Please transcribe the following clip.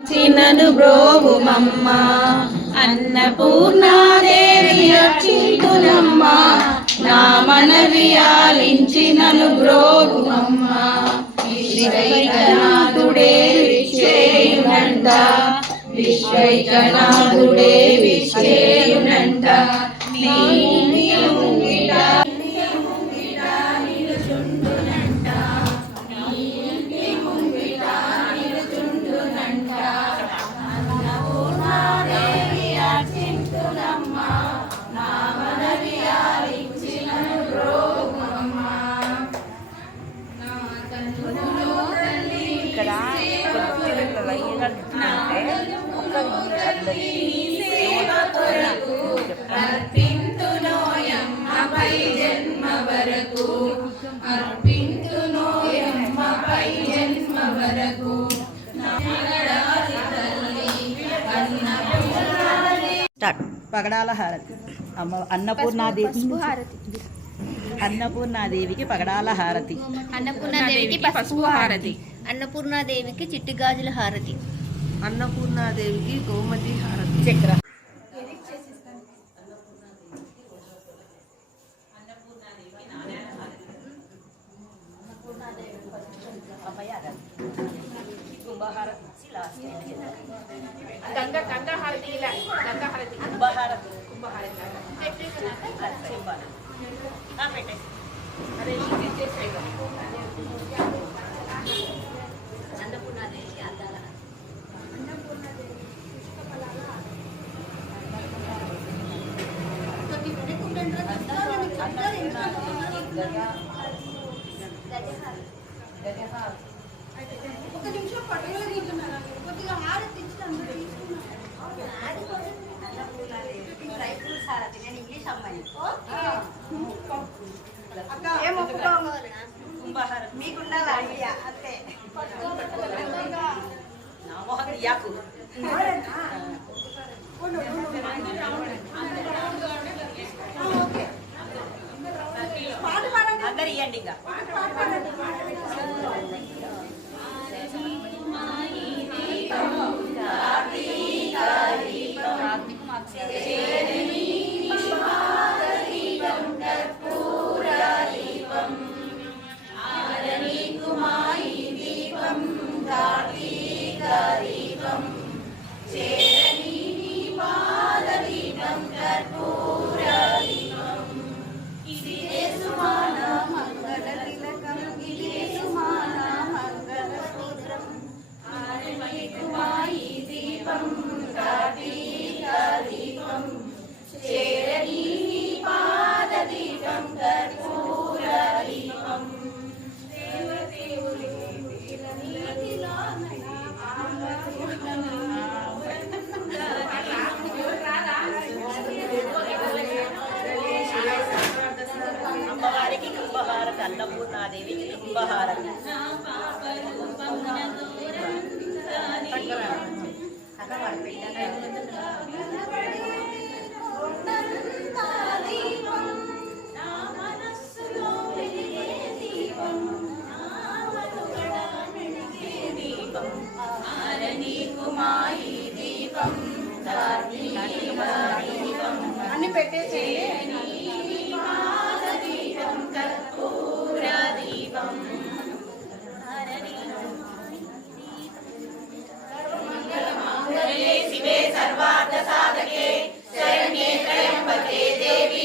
చిన్నను బ్రోవుమమ్మ అన్నపూర్ణాదేవి అర్చింతునమ్మ నా మనవి ఆలించినను బ్రోవుమమ్మ విశ్వైకనాథుడే విశ్వేయునంట విశ్వైకనాథుడే విశ్వేయునంట నీ ముంగిట పగడాల హారతి అన్నపూర్ణాదేవికి పగడాల హారతి, అన్నపూర్ణాదేవికి పసుపు హారతి, అన్నపూర్ణాదేవికి చిట్టి గాజుల హారతి, అన్నపూర్ణాదేవికి గోమతి హారతి, చక్ర గంగా హారతి, గంగా హారతి, ఒక నిమిషం పట్టుదల తీసుకున్నారా కొద్దిగా హారతి మీకుండాలి ఐడియా అంతే. అందరు ఇవ్వండి ఇంకా అన్నపూర్ణాదేవికి కుంభహారతి, అన్ని పెట్టేసి శివే సర్వార్థ సాధకే శరణ్యే త్రయంబకే దేవి